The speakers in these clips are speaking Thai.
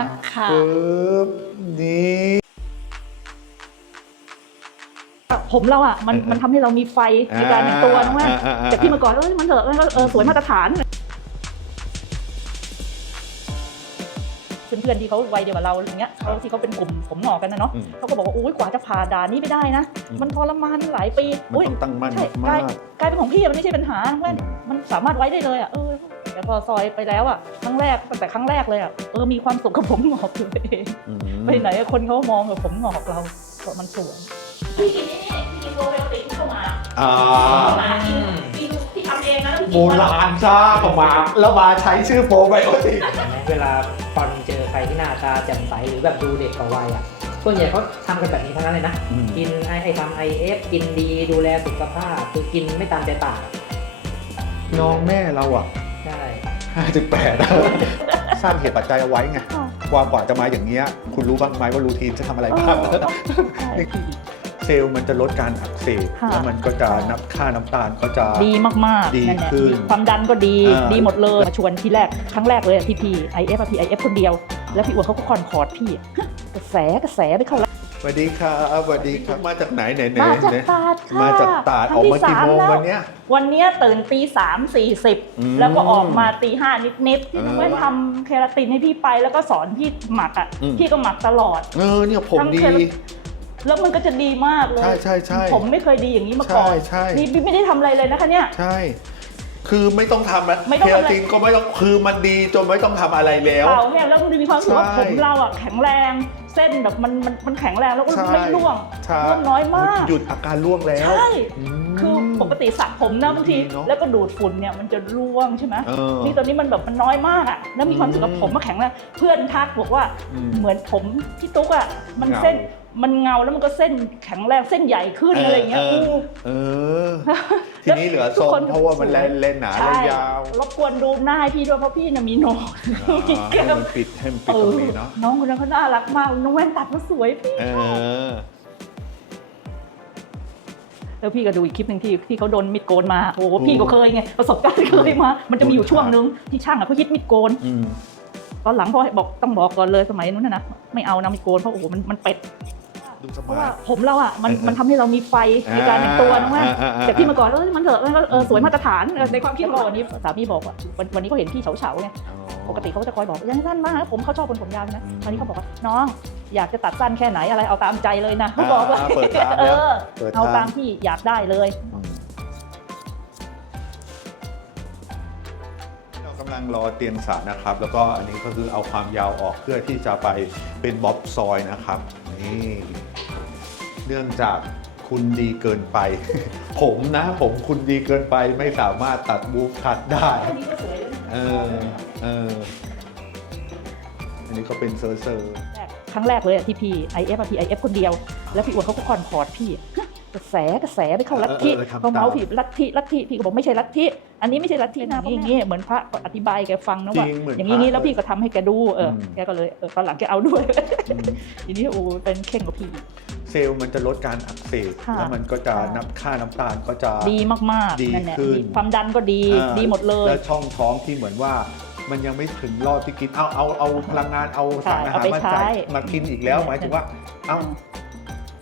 ากค่ะ ปึ๊บนี่ผมเราอะมันเออมันทำให้เรามีไฟในการแต่งตัวนะว่าอ่าอ่าอ่าจากที่เมื่อก่อนเออมันเถอะเออเออสวยมาตรฐานเพื่อนๆที่เขาวัยเดียวกับเราอย่างเงี้ยเขาที่เขาเป็นกลุ่มผมหงอกกันนะเนาะอืมเขาก็บอกว่าโอ้ยกว่าจะผ่าด่านนี้ไปได้นะอืมมันทรมานหลายปีมันโอ้ยต้องตั้งมั่นใช่กมาลายกกลายเป็นของพี่อะมันไม่ใช่ปัญหาแม่นอืมมันสามารถไว้ได้เลยอะเออ แต่พอซอยไปแล้วอะครั้งแรกตั้งแต่ครั้งแรกเลยอะเออมีความสุขกับผมหงอกตัวเองอืมไปไหนอะคนเขามองกับผมหงอกเราเพราะมันสวยพี่กินนี่พี่กินโปรไบโอติกที่เข้ามาอ่ามากินกินที่ทำเองนะแล้วพี่โบกินราณจ้าก็มาแล้วมาใช้ชื่อโปรไบโอติกเห็นไหมเวลาฟอนเจอใครที่หน้าตาแจ่มใสหรือแบบดูเด็กกว่าวัยอะส่วนใหญ่เขาทำกันแบบนี้ทั้งนั้นเลยนะอืมกินไอไอทำไอเอฟกินดีดูแลสุขภาพ คือกินไม่ตามใจปากน้องแม่เราอะ ใช่58 สร้างเหตุปัจจัยเอาไว้ไงกว่ากว่าจะมาอย่างเงี้ยคุณรู้บ้างไหมว่ารูทีนจะทำอะไรบ้าง ใช่พี่เซลล์มันจะลดการอักเสบค่ะ แล้วมันก็จะนับค่าน้ำตาลก็จะ ดีมากๆดีนั่นแหละขึ้นความดันก็ดีอ่า ดีหมดเลยมาชวนที่แรกครั้งแรกเลยอะที่พี่ไอเอฟพี่ไอเอฟคนเดียว แล้วพี่อ้วนเขาก็คอนคอร์ดพี่ฮะกระแสกระแสไปเข้าแล้ว สวัสดีครับสวัสดีครับมาจากไหนไหนไหนมาจากไหนตราดค่ะมาจากตราดครั้ออกงที่มากี่โมงสามแล้ววันเนี้ย วันเนี้ยตื่นตีสามสี่สิบอืมแล้วก็ออกมาตีห้านิดๆพี่เออน้องแว่นทำเคราตินให้พี่ไปแล้วก็สอนพี่หมักอะอืมพี่ก็หมักตลอด เออเนี่ยผมทั้งดีเคลแล้วมันก็จะดีมากเลย ใช่ใช่ใช่ผมไม่เคยดีอย่างนี้มาก่อนใช่ใช่นี่พี่ไม่ได้ทำอะไรเลยนะคะเนี่ย ใช่ คือไม่ต้องทำนะไม่ต้องเคทำราอะไรตินก็ไม่ต้องคือมันดีจนไม่ต้องทำอะไรแล้ว เปล่าเนี่ยแล้วมันมีความรู้สึกว่าใช่ผมเราอะแข็งแรงเส้นแบบมันมันมันแข็งแรงแล้วก็ใช่ ไม่ร่วงใช่ร่วงน้อยมากหยุดอาการร่วงแล้ว ใช่มคือปกติสระผมนะบางที ดีเนอะแล้วก็ดูดฝุ่นเนี่ยมันจะร่วงใช่ไหมเออนี่ตอนนี้มันแบบมันน้อยมากอะแล้วมีความรู้สึกว่าอืมผมมันแข็งแรงเพื่อนทักบอกว่าอืมเหมือนผมพี่ตุ๊กอะมันเงาเส้น มันเงาแล้วมันก็เส้นแข็งแรงเส้นใหญ่ขึ้นอะไรอย่างเงี้ยเอออู้เออ ทีนี้เหลือทรงทุกคนเพราะว่ามันสวยเล่นหนาใช่และยาวรบกวนดูหน้าให้พี่ด้วยเพราะพี่น่ะมีโหนกมีอ่าแก้ให้มมันปิดให้มันปิดตรงนี้เนาะน้องคนนั้นเขาน่ารักมากน้องแว่นตัดมาสวยพี่เออแล้วพี่ก็ดูอีกคลิปหนึ่งที่ที่เขาโดนมิดโกนมาโอ้โหพี่ก็เคยไงประสบการณ์เคยมา มันจะมีอยู่ช่วงนึงที่ช่างอะเขาฮิตมิดโกนอืมตอนหลังพ่อให้บอกต้องบอกก่อนเลยสมัยนู้นนะนะไม่เอานะมิดโกนเพราะโอ้โหมันมันเป็ด ดูสเพราะมาว่าร์ทผมเราอะมันเออมันทำให้เรามีไฟในการแต่งตัวนะแว่นอ่าอ่าอ่า จากที่เมื่อก่อนเออมันเถอะเออเออสวยมาตรฐานเออในความคิดเราวันนี้สามีบอกว่าวันวันนี้เขาเห็นพี่เฉาๆไง ปกติเขาก็จะคอยบอกยังสั้นมากนะผมเขาชอบคนผมยาวใช่ไหมอืมตอนนี้เขาบอกว่าน้องอยากจะตัดสั้นแค่ไหนอะไรเอาตามใจเลยนะเขาบอกว่าอ่าเปิดทางเอแล้ว อเปิดทางเอาตามที่อยากได้เลยเรากำลังรอเตียงสารนะครับ แล้วก็อันนี้ก็คือเอาความยาวออกเพื่อที่จะไปเป็นบ๊อบซอยนะครับ นี่เนื่องจากคุณดีเกินไป ผมนะผมคุณดีเกินไปไม่สามารถตัดบูฟคัดได้ อันนี้ก็สวยเลยนะเออ เออ อันนี้ก็เป็นเซอร์เซอร์ ครั้งแรกเลยอะที่พี่ไอเอฟพี่ไอเอฟคนเดียว แล้วพี่อ้วนเขาก็คอนคอร์ดพี่ฮะ กระแสกระแสไปเข้าลัทธิเออเออทำตามเขาเมาส์ผิดลัทธิลัทธิพี่ก็บอกไม่ใช่ลัทธิอันนี้ไม่ใช่ลัทธินะอย่างงี้เหมือนพระอธิบายแกฟังนะว่าจริงเหมือนอย่างพระนี้แล้วพี่ก็ทำให้แกดูเอออมแกก็เลยเออตอนหลังแกเอาด้วยอืมทีนี้โอ้เป็นเข่งกับพี่เซลล์มันจะลดการอักเสบค่ะแล้วมันก็จะค่ะนับค่าน้ำตาลก็จะดีมากดีๆนั่นแหละขึ้นดีความดันก็ดีอ่าดีหมดเลย แล้วช่องท้องที่เหมือนว่ามันยังไม่ถึงรอบที่กินเอาเอาเอาพลังงานเอาสารอาหารเอาไปมาใช้จ่ายมากินอีกแล้วหมายถึงว่าเอ้า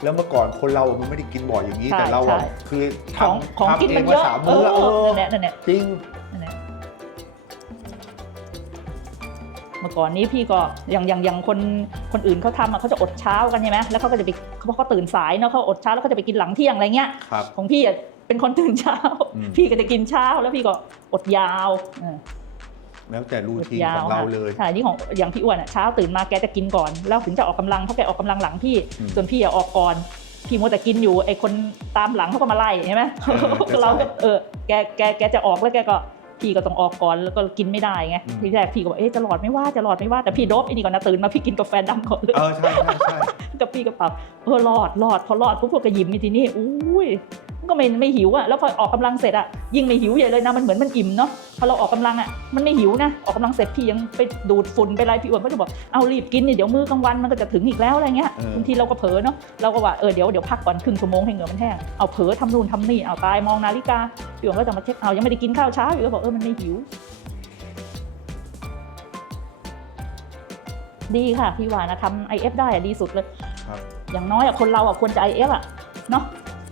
แล้วเมื่อก่อนคนเรามันไม่ได้กินบ่อยอย่างนี้ ใช่แต่เราอะใช่ คือของทำของทำกินเอมันงเยมาอะสามมื้อเอเอออนั่นแหละนั่นแหละจริง นั่นแหละเมื่อก่อนนี้พี่ก็อย่างอย่างอย่างคนคนอื่นเขาทำอะเขาจะอดเช้ากันใช่ไหมแล้วเขาก็จะไปเขาเพราะเขาตื่นสายเนาะเขาอดเช้าแล้วเขาจะไปกินหลังเที่ยงอะไรเงี้ย ครับ ของพี่อะเป็นคนตื่นเช้า อืม พี่ก็จะกินเช้าแล้วพี่ก็อดยาวเออ แล้วแต่รูอดทีนยาขวองเราเลยใช่นี่ของอย่างพี่อ้วนอะเช้าตื่นมาแกจะกินก่อน แล้วถึงจะออกกำลังเพราะแกออกกำลังหลังพี่อืมส่วนพี่อะออกก่อนพี่มัวแต่กินอยู่ไอ้คนตามหลังเขาก็มาไล่ใช่ไหมเออจะเราก็ใส่เออแกแกแกจะออกแล้วแกก็พี่ก็ต้องออกก่อนแล้วก็กินไม่ได้ไงอืมทีแรกพี่ก็บอกเอ๊ะจะหลอดไม่ว่าจะหลอดไม่ว่าแต่พี่โดบไอ้นี่ก่อนนะตื่นมาพี่กินกาแฟดำก่อนเลยเออใช่ใช่ใช่กับพี่ก็ปรับเออรอดรอดพอรอดปุ๊บพวกกระยิมในทีนี้อุ้ยมัน ก็ไม่ไม่หิวอะแล้วพอออกกำลังเสร็จอะยิ่งไม่หิวใหญ่เลยนะมันเหมือนมันอิ่มเนาะพอเราออกกำลังอะมันไม่หิวนะออกกำลังเสร็จพี่ยังไปดูดฝุ่นไปอะไรพี่อ้วนก็จะบอกเอารีบกินนี่เดี๋ยวมื้อกลางวันมันก็จะถึงอีกแล้วอะไรเงี้ยเออบางทีเราก็เผลอเนาะเราก็ว่าเออเดี๋ยวเดี๋ยวพักก่อนครึ่งชั่วโมงให้เหงื่อมันแห้งเอาเผลอทำนู่นทำนี่เอาตายมองนาฬิกาพี่อ้วนก็จะมาเช็คเอายังไม่ได้กินข้าวเช้าอยู่ก็บอกเออมันไม่หิว ดีค่ะพี่ว่านะทำ IF ได้อะดีสุดเลยครับอย่างน้อยอะคนเราอะควรจะ IF อะเนาะ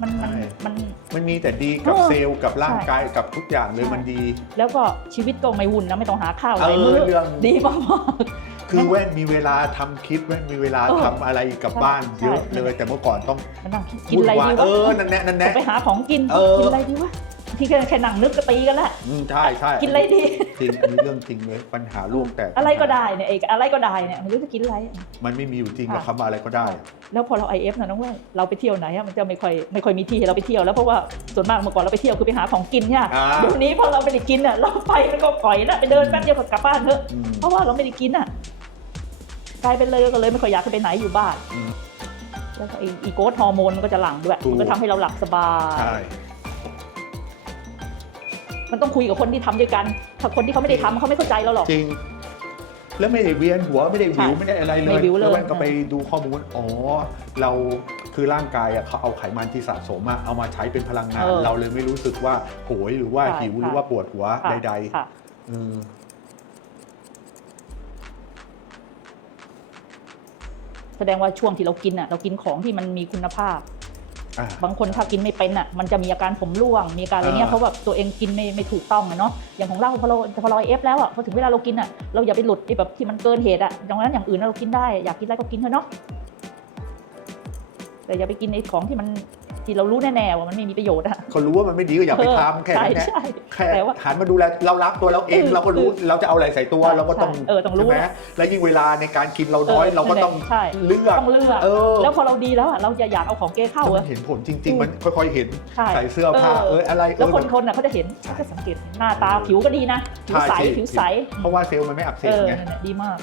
มันมันใช่ มัน มันมีแต่ดีกับเออเซลล์กับร่างกายกับทุกอย่างเลยใช่ มันดี แล้วก็ชีวิตก็ไม่วุ่นนะไม่ต้องหาข้าวเอใส่อมือเรื่อง ดีมาก คือแว่นมีเวลาทำคลิปแว่นมีเวลาเออทำอะไรกับใช่บ้านเยอะใช่เลยแต่เมื่อก่อนต้องๆมันนั่งคิดกินอะไรดีเอวะอนั่นแน่นั่นจะแน่ไปหาของกินเออ กินอะไรดีวะ ที่แค่แค่นั่งนึกก็ตีกันละอืมใช่ใช่กินอะไรดี จริงอันนี้เรื่องจริงเลยปัญหาโลกแตกอะไรก็ได้เนี่ยไอ้อะไรก็ได้เนี่ยไม่รู้จะกินอะไร มันไม่มีอยู่จริงหรอกค่ะคำว่าอะไรก็ได้ แล้วพอเรา IF นะน้องว่าเราไปเที่ยวไหนอะมันจะไม่ค่อยไม่ค่อยมีที่ให้เราไปเที่ยวแล้วเพราะว่าส่วนมากเมื่อก่อนเราไปเที่ยวคือไปหาของกินเนี่ยอ่า เดี๋ยวนี้พอเราไม่ได้กินอะเราไปแล้วก็ปล่อยละไปเดินแป๊บเดียวก็กลับบ้านเถอะ อืม เพราะว่าเราไม่ได้กินอะกลายเป็นเลยก็เลยไม่ค่อยอยากจะไปไหนอยู่บ้าน อืมแล้วก็ไอ้อีโกสฮอร์โมนมันก็จะหลั่งด้วย ถูก มันก็ทำให้เราหลับสบาย ใช่ มันต้องคุยกับคนที่ทำด้วยกัน ถ้าคนที่เขาไม่ได้ทำเขาไม่เข้าใจเราหรอกจริง แล้วไม่ได้เวียนหัวไม่ได้วิวใช่ไม่ได้อะไรเลไม่ยวิวเลยแล้วแว่นก็ไปดูข้อมูลอ๋อเราคือร่างกายอะเขาเอาไขมันที่สะสมอะเอามาใช้เป็นพลังงานเออเราเลยไม่รู้สึกว่าโหยหรือว่าใช่หิวค่ะหรือว่าปวดหัวค่ะใดค่ะๆอืมแสดงว่าช่วงที่เรากินอะเรากินของที่มันมีคุณภาพอะ บางคนถ้ากินไม่เป็นอะมันจะมีอาการผมร่วง มีอาการอะไรเงี้ยอ่าเพราะแบบตัวเองกินไม่ไม่ถูกต้องอะเนาะอย่างของเราพอเราพอเราเอฟแล้วอะพอถึงเวลาเรากินอะเราอย่าไปหลุดไอ้แบบที่มันเกินเหตุอะดังนั้นอย่างอื่นเรากินได้อยากกินอะไรก็กินเถอะเนาะแต่อย่าไปกินไอ้ของที่มัน ที่เรารู้แน่ๆว่ามันไม่มีประโยชน์อะเขารู้ว่ามันไม่ดีก็อย่าไปทำแค่ใช่นั้นแหละใช่แค่แต่ว่า หันมาดูแลเรารักตัวเราเองเออเราก็รู้เออเราจะเอาอะไรใส่ตัวใช่เราก็ต้องใช่เออต้องรู้ ใช่ไหมและยิ่งเวลาในการกินเราน้อยเออเราก็ต้องใช่เลือกต้องเลือกเออแล้วพอเราดีแล้วอะเราจะอยากเอาของเกเข้ามัอะ นเห็นผลจริง ๆ มันค่อยๆเห็นใช่ ใส่เสื้อผ้าเออเอออะไรเอแล้วอ คนคนอะเขาจะเห็นเขาจะสังเกตหน้าตาผิวก็ดีนะผิวใสใช่ผิวใส เพราะว่าเซลล์มันไม่อักเสเอบอไง นั่นแหละดีมาก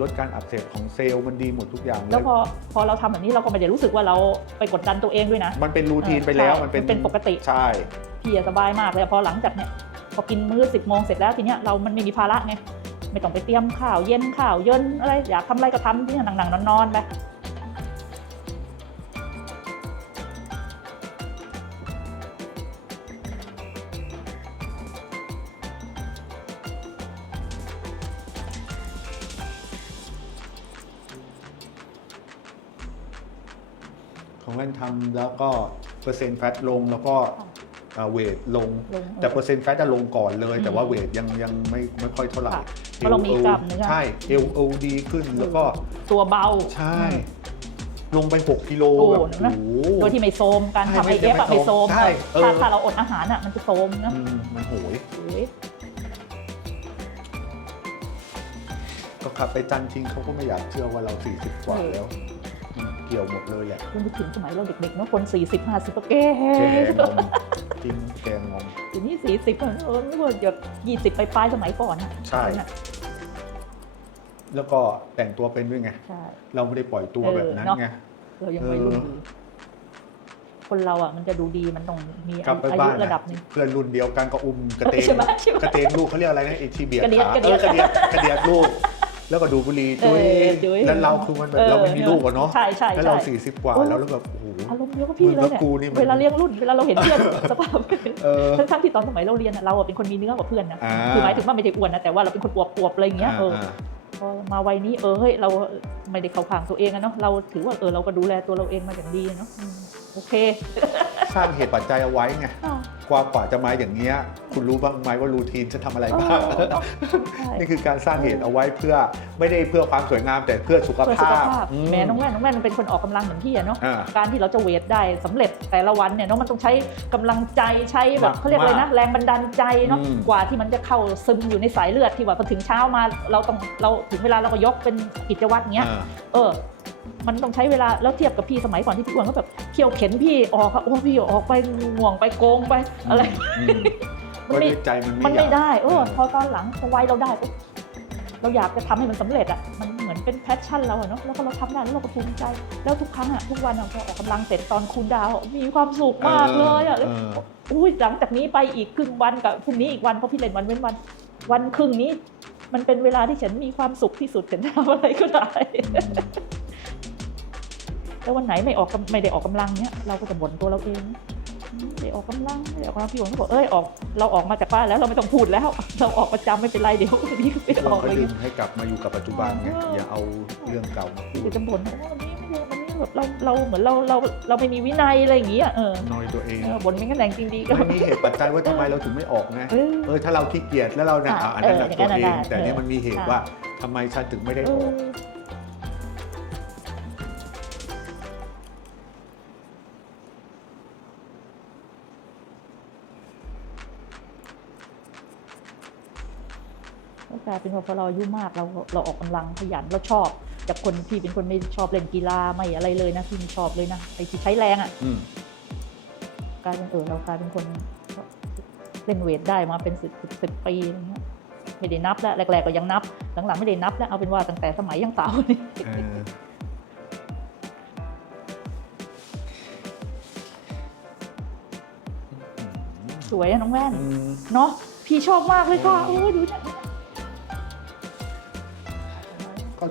ลดการอักเสบของเซลล์มันดีหมดทุกอย่างแล้วพอพอเราทำแบบนี้เราก็ไม่ได้รู้สึกว่าเราไปกดดันตัวเองด้วยนะ มันเป็นรูทีนไปแล้วใช่มันเป็นมันเป็นปกติใช่พี่อะสบายมากเลยพอหลังจากเนี่ยพอกินมื้อสิบโมงเสร็จแล้วทีเนี้ยเรามันไม่มีภาระไงไม่ต้องไปเตรียมข้าวเย็นข้าวเย็นอะไรอยากทำอะไรก็ทำที่เนี่ยนั่งๆนอนๆไป ของแว่นทำแล้วก็เปอร์เซ็นต์แฟตลงแล้วก็เอ่อเวทลง ลงแต่เปอร์เซ็นต์แฟตจะลงก่อนเลยอืมแต่ว่าเวทยังยังไม่ไม่ค่อยเท่าไหร่ค่ะเพราะเรามีกล้ามเนื้อ ใช่ LO ดีขึ้นแล้วก็ตัวเบาใช่ ลงไป 6กิโลโอ้แบบเห็นไหมโอ้โห โดยที่ไม่โซมการใช่ทำไม่ไอเอฟอะไม่ไม่โซโซมมใช่เออ ถ้าถ้าเราอดอาหารอะมันจะโซมนะอืมมันโหย โอ้ยก็ขับไปจันทร์ทิ้งเขาก็ไม่อยากเชื่อว่าเรา 40 กว่าแล้วอืม เกี่ยวหมดเลยแหละคุณนึกถึงสมัยเราเด็กๆเนาะคน40 50ก็แก่แกงอมจริงแกงอมทีนี้ 40อะเออไม่ว่าจะ20ไปปลายๆสมัยก่อนอะใช่ แล้วก็แต่งตัวเป็นด้วยไงใช่เราไม่ได้ปล่อยตัวเออแบบนั้นเนอะไงเรายังวัยรุ่นเอออยู่คนเราอะมันจะดูดีมันต้องมีกลับไปอาบ้ายุนระดับหนึงเพื่อนรุ่นเดียวกันก็อุ้มกระเตงใช่ไหมใช่ไหมกระเตงลูกเขาเรียกอะไรนะไอทีเบียดกระเดียดขากระเดีเอยดอกระเดียดกระเดียดลูก แล้วก็ดูบุหรี่จุ้ยเออจุ้ยแล้วเราคือมันแบบเออเราไม่มีลูกอะเนาะใช่ใช่แล้วใช่เราสี่สิบกว่าโอ้ยแล้วแล้วแบบโอ้โหอารมณ์เดียวกับพี่เลยเนี่ยมึงกับกูนี่มันเวลาเลี้ยงรุ่นเวลาเราเห็นเพื่อนสภาพเออทั้งๆที่ตอนสมัยเราเรียนอะเราอะเป็นคนมีเนื้อกว่าเพื่อนนะอ่าคือหมายถึงว่าไม่ได้อ้วนนะแต่ว่าเราเป็นคนอวบๆอะไรอย่างเงี้ยเอออ่าพอมาวัยนี้เออเฮ้ยเราไม่ได้เข้าข้างตัวเองอะเนาะเราถือว่าเออเราก็ดูแลตัวเราเองมาอย่างดีเนาะอืม โอเค สร้างเหตุปัจจัยเอาไว้ไงอ้าวกว่ากว่าจะมาอย่างเงี้ย คุณรู้บ้างไหมว่ารูทีนฉันทำอะไรบ้าง เออเนอะใช่นี่คือการสร้างเหตุเอาไว้เพื่อไม่ได้เพื่อความสวยงามแต่เพื่อสุขเพื่อสุภาขพภาพอื แหม่น้องแว่นน้องแว่นมันเป็นคนออกกำลังเหมือนพี่อะเนาะอ่าการที่เราจะเวทได้สำเร็จแต่ละวันเนี่ยเนาะมันต้องใช้กำลังใจใช้แบบมากเขาเรียกอะไรนะ แรงบันดาลใจเนาะอืม กว่าที่มันจะเข้าซึมอยู่ในสายเลือดที่ว่าพอถึงเช้ามาเราต้องเราถึงเวลาเราก็ยกเป็นกิจวัตรเงี้ย อ่า เออ มันต้องใช้เวลาแล้วเทียบกับพี่สมัยก่อนที่พี่อ้วนก็แบบเขี่ยวเข็นพี่ออกอะโอ้พี่ออกไปห่วงไปโกงไปอะไรอืมมันก็ไม่ด้วยใจมันมันไม่ไม่อยากได้เออเออพอตอนหลังพอวัยเราได้ปุ๊บเราอยากจะทำให้มันสำเร็จอะมันเหมือนเป็นแพชชั่นเราอะเนาะแล้วก็เราทำได้แล้วเราก็ภูมิใจ แล้วทุกครั้งอะทุกวันอะพอออกกำลังเสร็จตอนคูลดาวน์อะมีความสุขมากเลยอะเอออุ้ยหลังจากนี้ไปอีกครึ่งวันกับพรุ่งนี้อีกวันเพราะพี่เล่นวันเว้นวัน วันครึ่งนี้ มันเป็นเวลาที่ฉันมีความสุขที่สุดฉันทำอะไรก็ได้ แล้ววันไหนไม่ออกกำไม่ได้ออกกำลังเนี้ยเราก็จะบ่นตัวเราเองไม่ได้ออกกำลังไม่ได้ออกกำลังพี่หวนก็บอกเอ้ยออกเราออกมาจากบ้านแล้วเราไม่ต้องพูดแล้ว เราออกประจำไม่เป็นไรเดี๋ยวนี้ก็ไปเราออกก็เลยดึงให้กลับมาอยู่กับปัจจุบันไงเออออย่าเอาเรื่องเก่ามาพูดเดี๋ยวจะบ่นว่าวันนี้ไม่ได้วันนี้แบบเราเราเหมือนเราเราเราไม่มีวินัยอะไรอย่างเงี้ยเออน้อยตัวเองเออบ่นไม่งั้นแรงจริงดีก็ไม่มีเหตุปัจจัยว่าทำไมเราถึงไม่ออกไงเออเออถ้าเราขี้เกียจแล้วเราเนี่ยอะอะอันนั้นแหละเออตัวอย่างเอนั้งนน่ะแต่เนี่ยมันมีเหตุค่ะว่าทำไมฉันถึงไม่ได้เออออก ก็กลายเป็นว่าพอเราอายุมากเราเราออกกำลังขยันเราชอบจากคนที่เป็นคนไม่ชอบเล่นกีฬาไม่อะไรเลยนะที่ไม่ชอบเลยนะไอ้ที่ใช้แรงอะอืมกลายเป็นเออเรากลายเป็นคนเล่นเวทได้มาเป็นสิบสิบสิบปีอะไรเงี้ยไม่ได้นับแล้วแรกๆก็ยังนับ หลังๆไม่ได้นับแล้วเอาเป็นว่าตั้งแต่สมัยยังสาวนี่เออสวยอะน้องแว่นอืมเนาะพี่ชอบมากเลยค่ะโอ้ยดูเนี่ย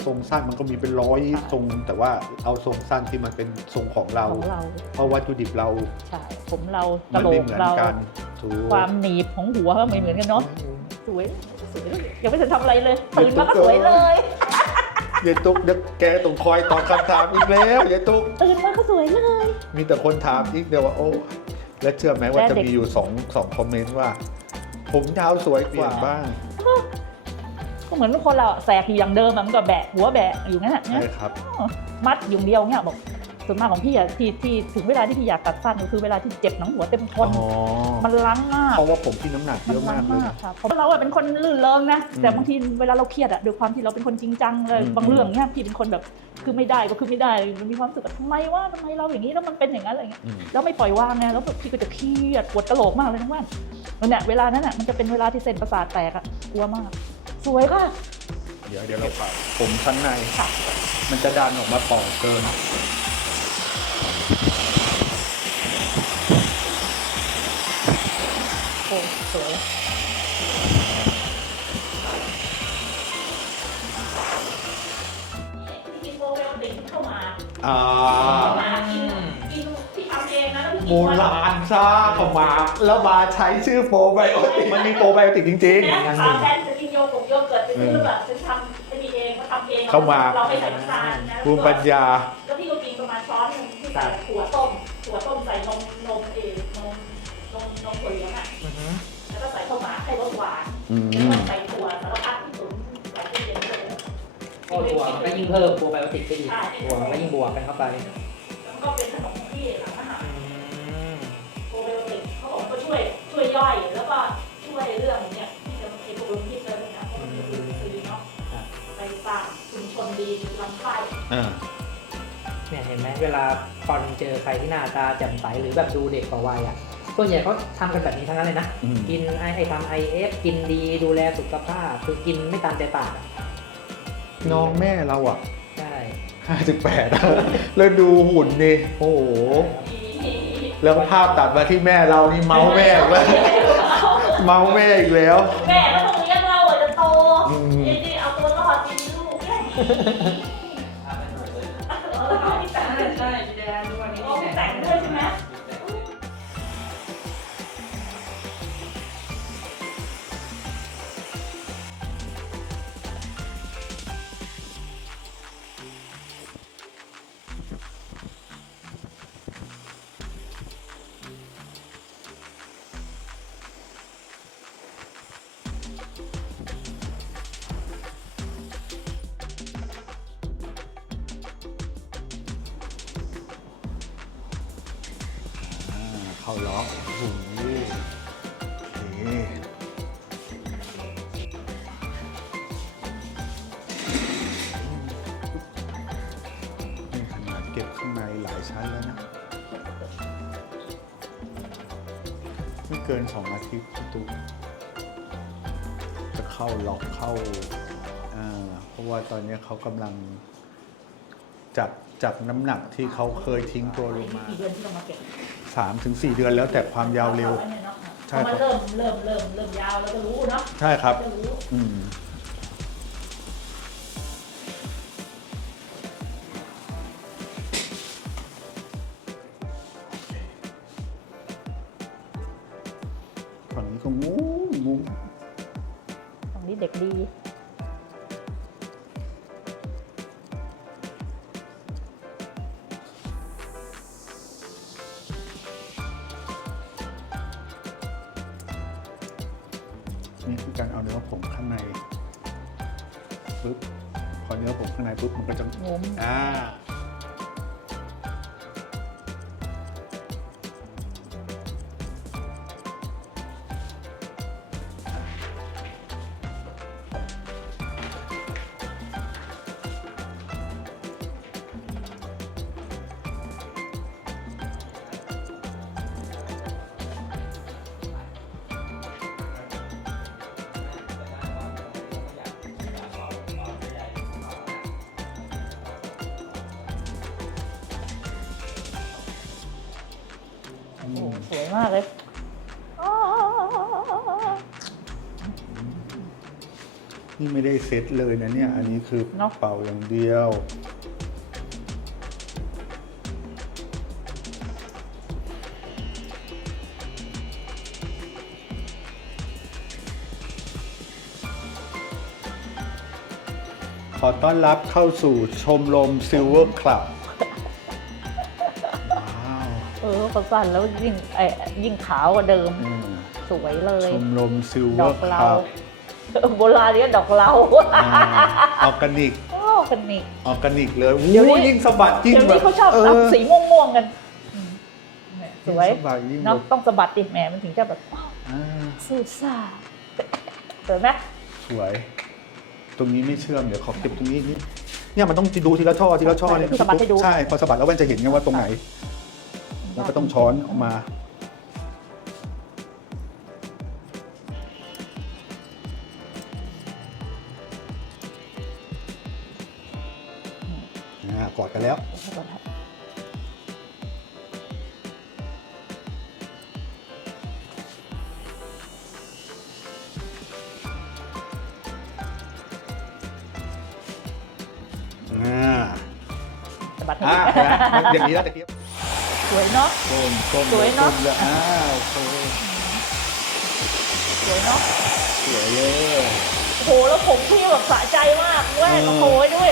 ทรงสั้นมันก็มีเป็นร้อยทรง แต่ว่าเอาทรงสั้นที่มันเป็นทรงของเรา ของเราเพราะวัตถุดิบเราใช่ผมเรากมัระโหลไม่กเหมือนเรากันถูกความหนีบของหัวก็ไม่เหมือนกันเนาะสวยสวยเลยยังไม่ทันทำอะไรเลยตื่นมาก็สวยเลย ยายตุ๊กเดี๋ยวแกต้องคอยตอบคำถามอีกแล้วยายตุ๊กตื่นมาก็สวยเลย มีแต่คนถามอีกเดียวว่าโอ้แล้วเชื่อไหมว่าและจะเด็กมีอยู่สองสองคอมเมนต์ว่า ผมยาวสวยกว่าบ้าง ก็เหมือนคนเราอะแสกอยู่อย่างเดิมอะมันก็แบะหัวแบะอยู่งั้นแหละใช่ครับ มัดอยู่อย่างเดียวเนี่ยบอกส่วนมากของพี่อะที่ที่ถึงเวลาที่พี่อยากตัดสั้นก็คือเวลาที่เจ็บหนังหัวเต็มทน อ๋อมันล้างมาก เพราะว่าผมที่น้ำหนักเยอะมากเลยนะค่ะเพราะเราอะเป็นคนลื่นเริงนะอืมแต่บางทีเวลาเราเครียดอะด้วยความที่เราเป็นคนจริงจังเลย อืม บางเรื่องเนี่ยพี่เป็นคนแบบคือไม่ได้ก็คือไม่ได้ มันมีความรู้สึกว่าทำไมว่าทำไมเราอย่างนี้แล้วมันเป็นอย่างนั้นอะไรเงี้ย อืม แล้วไม่ปล่อยวางไง แล้วแบบพี่ก็จะเครียดปวดกระโหลกมากเลยทั้งวันนั่นแหละเวลานั้นอะมันจะเป็นเวลาที่เส้นประสาทแตกอะกลัวมาก สวยค่ะ เดี๋ยวเดี๋ยวเราปรับผมชั้นในค่ะมันจะดันออกมาป่อเกิน โอ้สวยกินโปรไบโอติกเข้ามาอ่า มา โบราณซ่าเข้ามา แล้วมาใช้ชื่อโปรไบโอติกมันมีโปรไบโอติกจริงนะสาวแทนจะกินโยกโยเกิร์ตไปซื้อแบบฉันทำเป็นเองมาทำเองเข้ามา เราไม่ใส่น้ำตาลนะๆภูมิปัญญา แล้วพี่ก็กินประมาณช้อนหนึงที่ใส่ถั่วต้มถั่วต้มใส่นมนมเองนมนมนมถั่วเหลืองอะอือฮึแล้วก็ใส่ข้าวหมากให้รสหวานอืแล้วมก็ใส่ถั่วสารพัดที่ตุ๋นใส่ตู้เย็นเลยโอ้ถั่วมันก็ยิ่งเพิ่มโปรไบโอติกไปอีกถั่วมันก็ยิ่งบวกกันเข้าไป แล้วก็เป็นขนมของพี่หลังอา ช่วยช่วยย่อย แล้วก็ช่วยเรื่องเนี้ยที่จะเป็นโปรไบโอติกเลยนะเพราะมันมีจุลินทรีย์เนาะไปสร้างชุมชนดีลำไส้อ่าเนี่ยเห็นไหมเวลาคอนเจอใครที่หน้าตาแจ่มใสหรือแบบดูเด็กกว่าวัยอะส่วนใหญ่เขาทำกันแบบนี้ทั้งนั้นเลยนะ อืมกินไอไอทำไอเอฟกินดีดูแลสุขภาพ คือกินไม่ตามใจปากอะน้องแม่เราอะ ใช่58 แล้วดูหุ่นนี่โอ้โห แล้วภาพตัดมาที่แม่เรานี่เมาแม่อีกแล้วเมาแม่อีกแล้ว แม่ก็ต้องเลี้ยงเราอะจะโตอืมนี่นี่เอาตัวรอดจริงลูก เกินสองอาทิตย์พี่ตุ๊กจะเข้าล็อกเข้าเพราะว่าตอนนี้เขากำลังจับจับน้ำหนักที่เขาเคยทิ้งตัวลงมากี่เดือนที่เรามาเก็บ3-4ถึงสี่เดือนแล้วแต่ความยาวเร็ว ใช่ใช่ครับมันเริ่มเริ่มเริ่มเริ่มยาวแล้วก็รู้เนาะใช่ครับ จะรู้ อืม นี่คือการเอาเนื้อผงข้างในปุ๊บพอเนื้อผงข้างในปุ๊บมันก็จะงมอ่า โอ้โหมสวยมากเลยอ๋อนี่ไม่ได้เซตเลยนะเนี่ย อันนี้คือเป่าอย่างเดียว ขอต้อนรับเข้าสู่ชมรมซิล เออพอสั้นแล้วยิ่งไอ้ยิ่งขาวกว่าเดิม อืมสวยเลย ชมรมซิลเวดออกร์คเราลับโบราณเรียกดอกเราออร์แกนิก โอ้กันนี่ออร์แกนิกเลยเดี๋ยวนี้ โอ้ยิ่งสะบัดยิ่งเดี๋ยวแบนี้บเขาชอบเอรับอสีม่วงๆกันอืมเนี่ยสวยยิ่งสะบัดยิ่งเนาะแบบต้องสะบัดดิแหมมันถึงจะแบบอ่าสู้ซ่าสวยไหมสวย ตรงนี้ไม่เชื่อมเดี๋ยวขอเก็บตรงนี้นิดเนี่ยมันต้องดูทีละช่อทีละช่อเนี่ยสะบัดให้ดู ใช่พอสะบัดแล้วแว่นจะเห็นไงว่าตรงไหน แล้วก็ต้องช้อนออกมา อ่ากอดกันแล้ว อ่าสะบัดให้อ่าดูเห็นไหมมันอย่างนี้แล้วตะกี้ส วยเนาะก้มก้มสวยเนอะก้มเลยอ่าโอเคสวยเนาะสวยเลย โอ้โหแล้วผมพี่แบบสะใจมากแว่นเออโอ้โหด้วย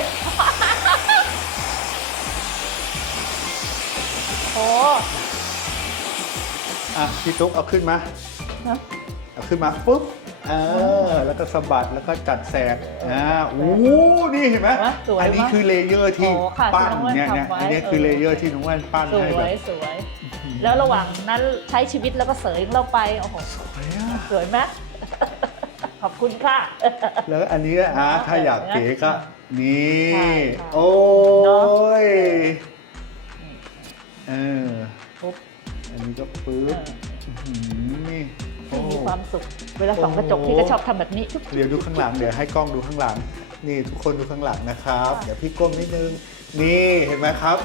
โอ้อะพี่ตุ๊กเอาขึ้นมาฮะเอาขึ้นมาปุ๊บ เออแล้วก็สะบัดแล้วก็จัดแสกอ่าโอ้โหนี่เห็นไหมเห็นไหมสวยอันนี้มากคือเลเยอร์ที่โอ้ค่ะปั้นที่น้องแว่นเนี่ยเนี่ยทำไว้ อันนี้คือเออเลเยอร์ที่น้องแว่นปั้นสให้วแบบยสวย แล้วระหว่างนั้นใช้ชีวิตแล้วก็เสยของเราไปโอ้โหสวยอะสวยไหม ขอบคุณค่ะ แล้วอันนี้อะถ้าอยากเก๋ก็นี่ใช่ค่ะโอ้เนอะยเออปุ๊บ อันนี้ก็ปึ๊บอื้อหือนี่ โอ้มีความสุข เวลาส่องกระจกพี่ก็ชอบทำแบบนี้ทุกเดี๋ยวดูข้างหลังเดี๋ยวให้กล้องดูข้างหลัง นี่ทุกคนดูข้างหลังนะครับค่ะเดี๋ยวพี่ก้มนิดนึง นี่เห็นไหมครับ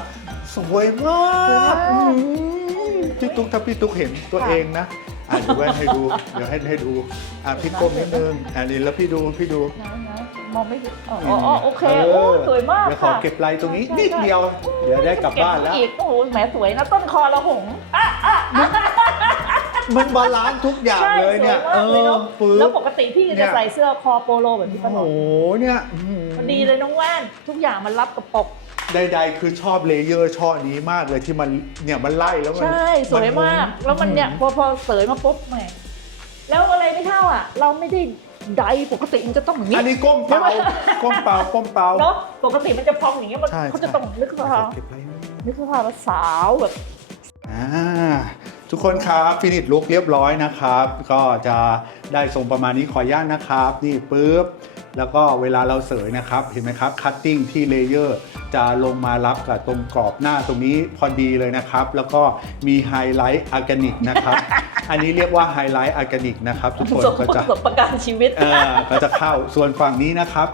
สวยมาสวยมากกอืมพี่ตุ๊กถ้าพี่ตุ๊กเห็นตัวค่ะเองนะอะเดี๋ยวแว่นให้ดูเดี๋ยวให้ให้ดูอะพี่ก้มนิดนึงอะนี่แล้วพี่ดูพี่ดู นะนะมองไม่เห็นอ๋ออ๋ออ๋อโอเคเอโอ้อสวยมากเดี๋ยวขอค่ะเก็บลายตรงนี้ใช่นิดใช่เดียว เดี๋ยวได้กลับบ้านแล้วเก็อีกโอ้โหแหมสวยนะต้นคอละหงอะอะอะ มันบาลานซ์ทุกอย่างใช่เลยเนี่ยสวยมากเลยเนาะปึ๊บแล้วปกติพี่เนี่จะย ใส่เสื้อคอโปโลแบบนี้ตโอ้ลโหอดเนี่ยอื้อหือพอดีเลยน้องแว่นทุกอย่างมันรับกับปก ใดๆ คือชอบเลเยอร์ช่อนี้มากเลยที่มันเนี่ยมันไล่แล้วมันใช่ สวยมาก แล้วมันเนี่ยพอพอเสยมาปุ๊บแหมแล้วอะไรไม่เท่าอะ เราไม่ได้ไดปกติมันจะต้องอย่างนี้ อันนี้ก้มเปล่าใช่ไหมก้มเปล่าก้มเปล่า เนาะปกติมันจะพองอย่างเงี้ยมันใช่เขาจะต้องนึกภาพเก็บไว้นึกภาพว่าสาวแบบ อ่า ทุกคนครับฟินิชลุกเรียบร้อยนะครับ ก็จะได้ทรงประมาณนี้ขออนุญาตนะครับ นี่ปุ๊บแล้วก็เวลาเราเสยนะครับ เห็นไหมครับคัตติ้งที่เลเยอร์จะลงมารับกับตรงกรอบหน้าตรงนี้พอดีเลยนะครับ แล้วก็มีไฮไลท์ออร์แกนิกนะครับ อันนี้เรียกว่าไฮไลท์ออร์แกนิกนะครับ ทุกคนสมก็จะสมประกันชีวิตเออก็จะเข้าส่วนฝั่งนี้นะครับ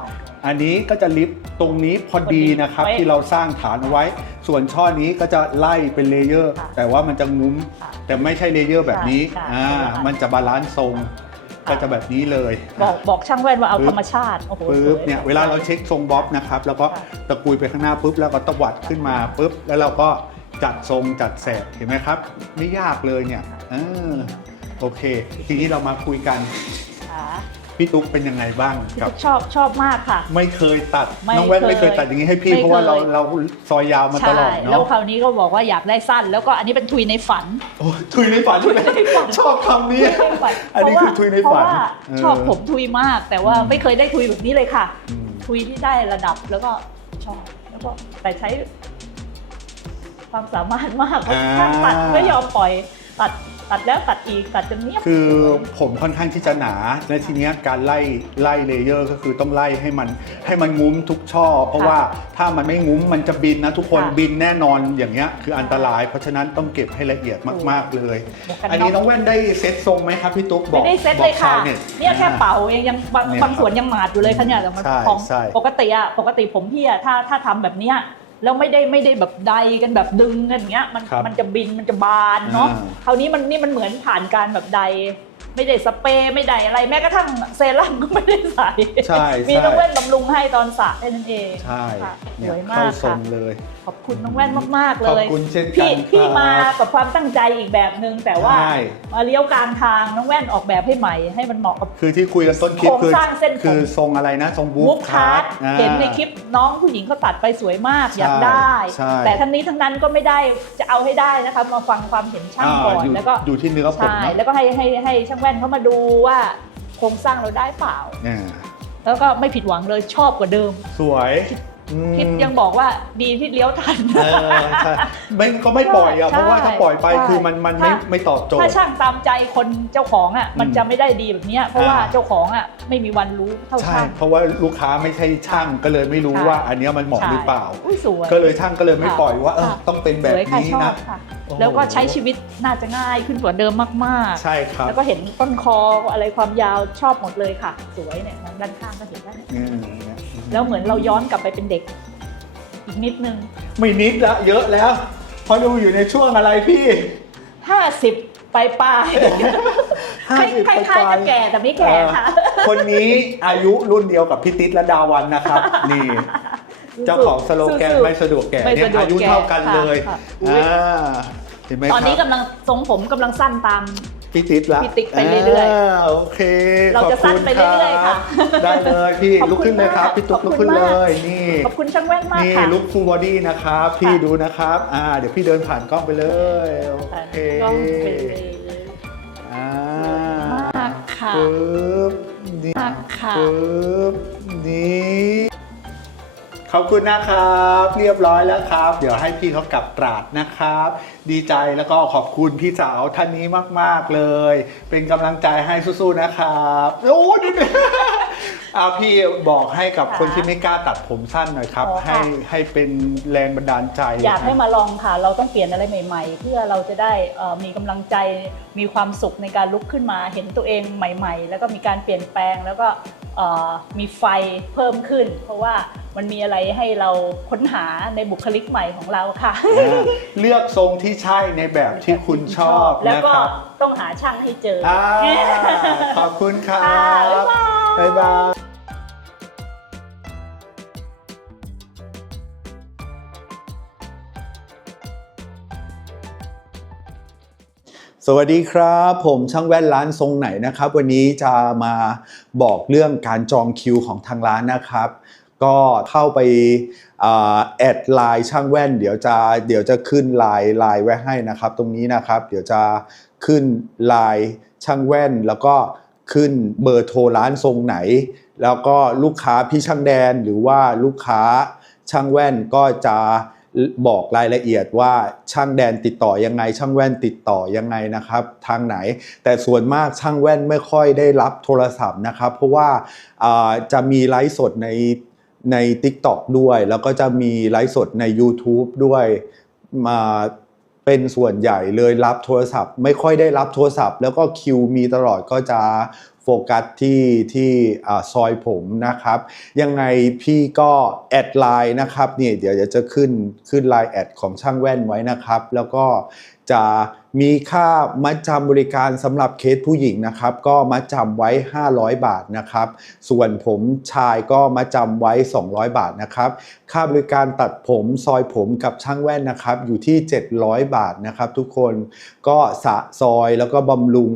อันนี้ก็จะลิฟต์ตรงนี้พอดีนะครับ พอดีที่เราสร้างฐานเอาไว้ ส่วนช่อนี้ก็จะไล่เป็นเลเยอร์ ค่ะแต่ว่ามันจะงุ้ม ค่ะแต่ไม่ใช่เลเยอร์แบบนี้ค่ะอ่าค่ะ มันจะบาลานซ์ทรงค่ะก็จะแบบนี้เลย บอกบอกช่างแว่นว่าเอาปึ๊บ ธรรมชาติโอ้โหปุ๊บสวเนี่ยเวลาเราเช็คทรงบ๊อบนะครับแล้วก็ค่ะตะกุยไปข้างหน้าปุ๊บแล้วก็ตวัดขึ้นมาปุ๊บแล้วเราก็จัดทรงจัดแสกเห็นไหมครับ ไม่ยากเลยเนี่ยเออโอเค ทีนี้เรามาคุยกัน ค่ะ พี่ตุ๊กเป็นยังไงบ้างพี่กับตุ๊กชอบชอบมากค่ะ ไม่เคยตัดไม่น้องแว่นเคยไม่เคยตัดอย่างนี้ให้พี่ไม่เพราะว่าเราเคย เราซอยยาวมาตลอดแล้วเนาะคราวนี้ก็บอกว่าอยากได้สั้น แล้วก็อันนี้เป็นทุยในฝัน โอ้ยทุยในฝันทุยในฝัน ชอบคำนี้ ทุยในฝันอันนี้คือทุยในฝันเพราะว่าเออชอบผมทุยมาก แต่ว่าอืมไม่เคยได้ทุยแบบนี้เลยค่ะ อืม ทุยที่ได้ระดับแล้วก็ชอบแล้วก็แต่ใช้ความสามารถมากเพราะช่างตัดไม่ยอมปล่อยตัด ตัดแล้วตัดอีกตัดจนเนี้ยบคือผมค่อนข้างที่จะหนาและทีเนี้ยการไล่ไล่เลเยอร์ก็คือต้องไล่ให้มันให้มันงุ้มทุกช่อ เพราะว่าถ้ามันไม่งุ้มมันจะบินนะทุกคนค่ะบินแน่นอนอย่างเงี้ยคืออันตราย เพราะฉะนั้นต้องเก็บให้ละเอียดมาก ๆเลยหมวกกันอันนี้น้น็ออกงแว่นได้เซ็ตทรงไหมครับพี่ตุ๊กบอไม่กได้เซ็ตเลยค่ะบอกชาวน็ตเนี่ยแค่อ่เป่าเองยังบางเนี่ยบางส่วนยังหมาดอยู่เลยค่ะเนี่ยแต่มันใช่ของใช่ปกติอะปกติผมพี่อะถ้าถ้าทำแบบเนี้ย แล้วไม่ได้ไม่ได้แบบใดกันแบบดึงกันอย่างเงี้ยมันครับมันจะบินมันจะบานเนาะอ่า คราวนี้มันนี่มันเหมือนผ่านการแบบใด ไม่ได้สเปรย์ไม่ได้อะไรแม้กระทั่งเซรั่มก็ไม่ได้ใส่ใช่มีใช่น้องแว่นบำรุงให้ตอนสระแค่นั้นเองใช่ค่ะสเนี่ยวยมาเข้ากทรค่ะ งเลย ขอบคุณน้องแว่นมาก ๆ เลขอบยคุณเช่นกัพี่นพี่ครับ มากับความตั้งใจอีกแบบหนึ่งแต่ว่าใช่ มาเลี้ยวกลางทางน้องแว่นออกแบบให้ใหม่ ให้มันเหมาะกับ คือที่คุยกันต้นคลิปโครงคือสร้างเส้นผม คือทรงอะไรนะทรงบูวูฟฟคาคาร์ร์ดดเห็นในคลิปน้องผู้หญิงเขาตัดไปสวยมากอยากได้ ใช่ แต่ทั้งนี้ทั้งนั้นก็ไม่ได้จะเอาให้ได้นะคะมาฟังความเห็นช่างก่อนยู่แล้วก็อยู่ที่เนื้อผมใช่เนาะแล้วก็ให้ให้ให้ช่างแว่นเขามาดูว่าโครงสร้างเราได้เปล่า อ่าแล้วก็ไม่ผิดหวังเลยชอบกว่าเดิม สวย อืมคิดยังบอกว่าดีที่เลี้ยวทัน เออใช่ไม่ก็ไม่ปล่อยอะ ใช่เพราะว่าถ้าปล่อยไปใช่คือมันมันไม่ถ้า ไม่ตอบโจทถ้าย์ ช่างตามใจคนเจ้าของอะมันอืมจะไม่ได้ดีแบบเนี้ยเพราะว่าอ่า เจ้าของอะไม่มีวันรู้เท่าใช่ ช่าง เพราะว่าลูกค้าไม่ใช่ช่างก็เลยไม่รู้ใช่ ว่าอันเนี้ยมันเหมาะหรือเปล่าใช่อุ้ยสวย ก็เลยช่างก็เลยไม่ค่ะปล่อยว่าเออค่ะ ต้องเป็นแบบสวยค่ะนี้ชอนะ บค่ะ โอ้โห แล้วก็ใช้ชีวิตน่าจะง่ายขึ้นกว่าเดิมมากใช่ครับๆแล้วก็เห็นต้นคออะไรความยาวชอบหมดเลยค่ะ สวยเนี่ยด้านข้างก็เห็นได้อืมเนี่ย แล้วเหมือนเราย้อนกลับไปเป็นเด็ก อีกนิดนึงไม่นิดละเยอะแล้วเพราะดูอยู่ในช่วงอะไรพี่50ปลายปลายๆค50ล้ายๆล้ายๆ จะแก่แต่ไม่แก่ค่ะคนนี้อายุรุ่นเดียวกับพี่ติ๊ดและดาวันนะครับ นี่ เจ้าของสโลแกนสู้ๆไม่สะดวกแก่ไม่เนี่ยสะดวกอายุแก่เท่ากันเลยค่ะค่ะอุ๊ยอ่าเห็นไหมตอนนี้ครับ กำลังทรงผมกำลังสั้นตาม พี่ติ๊ดละพี่ติ๊กไปเรื่อยๆาโอเคเราจะขอบคุณสั้นไปเรื่อยๆค่ะรับได้เลยพี่ขอบคุณลุกขึ้นเลยครับ มากพี่ตุ๊กขอบลุกคุณขึ้นเลมาก ยนี่ ขอบคุณช่างแว่นมากนี่ค่ะ ลุกฟูลบอดี้นะครับ พี่ค่ะ ดูนะครับอ่าเดี๋ยวพี่เดินผ่านกล้องไปเลยโอเคก็เป็นเลยอ่ามากค่ะปึ๊บนี่มากค่ะ ปึ๊บนี่ ขอบคุณนะครับ เรียบร้อยแล้วครับ เดี๋ยวให้พี่เขากลับตราดนะครับ ดีใจแล้วก็ขอบคุณพี่สาวท่านนี้มาก ๆเลย เป็นกำลังใจให้สู้ๆนะครับ โอ้ดิ อาพี่บอกให้กับค่ะคนที่ไม่กล้าตัดผมสั้นหน่อยครับ อ๋อค่ะ ให้ให้เป็นแรงบันดาลใจ อยากให้มาลองค่ะ เราต้องเปลี่ยนอะไรใหม่ ๆ เพื่อเราจะได้เอ่อมีกำลังใจ มีความสุขในการลุกขึ้นมา เห็นตัวเองใหม่ ๆ แล้วก็มีการเปลี่ยนแปลง แล้วก็เอ่อมีไฟเพิ่มขึ้น เพราะว่ามันมีอะไรให้เราค้นหาในบุคลิกใหม่ของเราค่ะอ่าเลือกทรงที่ใช่ในแบบที่คุณชอบแล้วนะก็ครับต้องหาช่างให้เจอ อ่าขอบคุณครัค่ะบบ๊ายบาย บ๊ายบาย สวัสดีครับ ผมช่างแว่นร้านทรงไหนนะครับ วันนี้จะมาบอกเรื่องการจองคิวของทางร้านนะครับ ก็เข้าไปแอดไลน์ช่างแว่น เดี๋ยวจะเดี๋ยวจะขึ้นไลน์ไลน์ไว้ให้นะครับ ตรงนี้นะครับ เดี๋ยวจะขึ้นไลน์ช่างแว่น แล้วก็ขึ้นเบอร์โทรร้านทรงไหน แล้วก็ลูกค้าพี่ช่างแดนหรือว่าลูกค้าช่างแว่นก็จะ บอกรายละเอียดว่าช่างแดนติดต่อยังไง ช่างแว่นติดต่อยังไงนะครับ ทางไหน แต่ส่วนมากช่างแว่นไม่ค่อยได้รับโทรศัพท์นะครับ เพราะว่าจะมีไลฟ์สดในใน TikTok ด้วย แล้วก็จะมีไลฟ์สดใน YouTube ด้วยมาเป็นส่วนใหญ่เลยรับโทรศัพท์ ไม่ค่อยได้รับโทรศัพท์ แล้วก็คิวมีตลอดก็จะ โฟกัสที่ที่ซอยผมนะครับ ยังไงพี่ก็แอดไลน์นะครับเนี่ยเดี๋ยวจะขึ้นขึ้นไลน์แอดของช่างแว่นไว้นะครับ แล้วก็จะมีค่ามัดจำบริการสำหรับเคสผู้หญิงนะครับ ก็มัดจำไว้ 500 บาทนะครับ ส่วนผมชายก็มัดจำไว้ 200 บาทนะครับ ค่าบริการตัดผมซอยผมกับช่างแว่นนะครับ อยู่ที่ 700 บาทนะครับ ทุกคนก็สะซอยแล้วก็บำรุง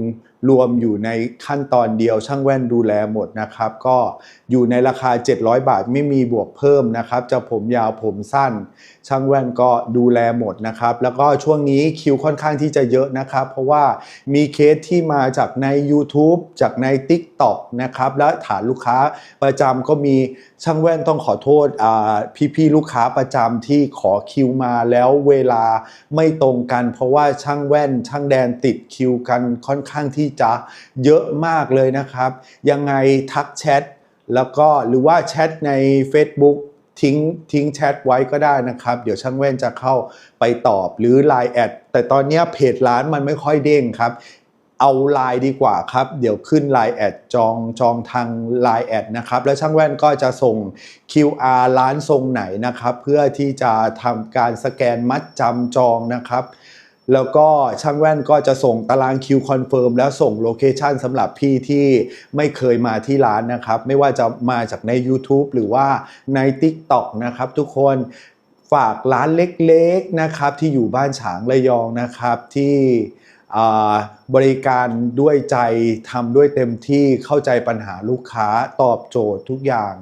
รวมอยู่ในขั้นตอนเดียวช่างแว่นดูแลหมดนะครับ ก็อยู่ในราคา 700 บาทไม่มีบวกเพิ่มนะครับ จะผมยาวผมสั้น ช่างแว่นก็ดูแลหมดนะครับ แล้วก็ช่วงนี้คิวค่อนข้างที่จะเยอะนะครับ เพราะว่ามีเคสที่มาจากใน YouTube จากใน TikTok นะครับ และฐานลูกค้าประจำก็มี ช่างแว่นต้องขอโทษพี่ๆลูกค้าประจำที่ขอคิวมาแล้วเวลาไม่ตรงกัน เพราะว่าช่างแว่น ช่างแดนติดคิวกันค่อนข้างที่จะเยอะมากเลยนะครับ ยังไงทักแชทแล้วก็หรือว่าแชทใน Facebook ทิ้งทิ้งแชทไว้ก็ได้นะครับ เดี๋ยวช่างแว่นจะเข้าไปตอบหรือ Line แอดแต่ตอนนี้เพจร้านมันไม่ค่อยเด้งครับ เอาไลน์ดีกว่าครับ เดี๋ยวขึ้น Line แอดจองจองทาง Line แอดนะครับ แล้วช่างแว่นก็จะส่ง QR ร้านทรงไหนนะครับ เพื่อที่จะทำการสแกนมัดจำจองนะครับแล้วก็ช่างแว่นก็จะส่งตารางคิวคอนเฟิร์มแล้วส่งโลเคชันสำหรับพี่ที่ไม่เคยมาที่ร้านนะครับ ไม่ว่าจะมาจากใน YouTube หรือว่าใน TikTok นะครับ ทุกคนฝากร้านเล็กๆนะครับ ที่อยู่บ้านฉางระยองนะครับที่ บริการด้วยใจทำด้วยเต็มที่เข้าใจปัญหาลูกค้าตอบโจทย์ทุกอย่าง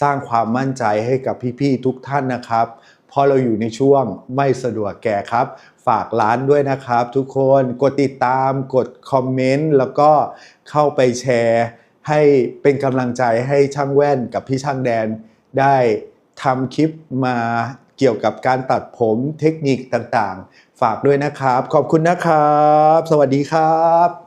สร้างความมั่นใจให้กับพี่ๆทุกท่านนะครับเพราะเราอยู่ในช่วงไม่สะดวกแก่ครับ ฝากร้านด้วยนะครับ ทุกคนกดติดตามกดคอมเมนต์แล้วก็เข้าไปแชร์ ให้เป็นกำลังใจให้ช่างแว่นกับพี่ช่างแดน ได้ทำคลิปมาเกี่ยวกับการตัดผมเทคนิคต่างๆ ฝากด้วยนะครับ ขอบคุณนะครับ สวัสดีครับ